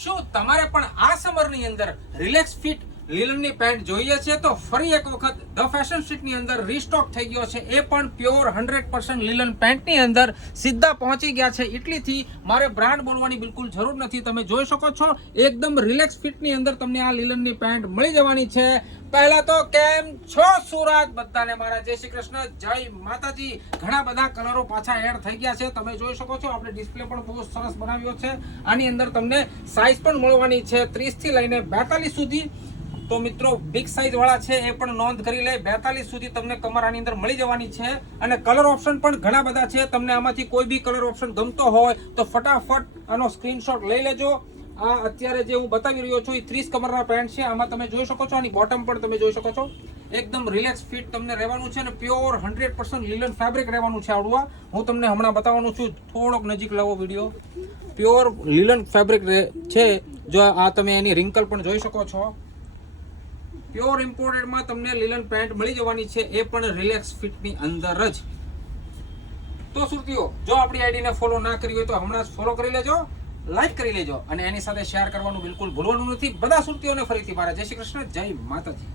શું તમારે પણ આ સમરની અંદર રિલેક્સ ફિટ લીલનની પેન્ટ જોઈએ છે તો ફરી એક વખત ધ ફેશન સ્ટ્રીટની અંદર રીસ્ટોક થઈ ગયો છે. એ પણ પ્યોર 100% લીલન પેન્ટની અંદર સીધા પહોંચી ગયા છે. એટલીથી મારે બ્રાન્ડ બોલવાની બિલકુલ જરૂર નથી. તમે જોઈ શકો છો એકદમ રિલેક્સ ફિટની અંદર તમને આ લીલનની પેન્ટ મળી જવાની છે. પહેલા તો કેમ છો સુરત બધાને મારા જય શ્રી કૃષ્ણ, જય માતાજી. ઘણા બધા કલરો પાછા એડ થઈ ગયા છે. તમે જોઈ શકો છો આપણે ડિસ્પ્લે પણ બહુ સરસ બનાવ્યો છે. આની અંદર તમને સાઈઝ પણ મળવાની છે 30 થી લઈને 42 સુધી. તો મિત્રો બિગ સાઈઝ વાળા છે એ પણ નોંધ કરી લે. 42 સુધી તમને કમર આની અંદર મળી જવાની છે. અને કલર ઓપ્શન પણ ઘણા બધા છે. તમને આમાંથી કોઈ બી કલર ઓપ્શન ગમતો હોય તો ફટાફટ આનો સ્ક્રીનશોટ લઈ લેજો. આ અત્યારે જે હું બતાવી રહ્યો છું એ 30 કમરના પેન્ટ છે. આમાં તમે જોઈ શકો છો આની બોટમ પણ તમે જોઈ શકો છો એકદમ રિલેક્સ ફિટ તમને રહેવાનું છે. અને પ્યોર 100% લીલન ફેબ્રિક રહેવાનું છે. આવડું હું તમને હમણાં બતાવવાનું છું. થોડોક નજીક લાવો વિડીયો. પ્યોર લીલન ફેબ્રિક છે. જો આ તમે એની રિંકલ પણ જોઈ શકો છો. પ્યોર ઇમ્પોર્ટેડમાં તમને લીલન પેન્ટ મળી જવાની છે. એ પણ રિલેક્સ ફિટની અંદર જ. તો સુરતીઓ જો આપણી આઈડીને ફોલો ના કરી હોય તો હમણાં જ ફોલો કરી લેજો, લાઈક કરી લેજો અને એની સાથે શેર કરવાનું બિલકુલ ભૂલવાનું નથી. બધા સુરતીઓને ફરીથી મારા જય શ્રી કૃષ્ણ, જય માતાજી.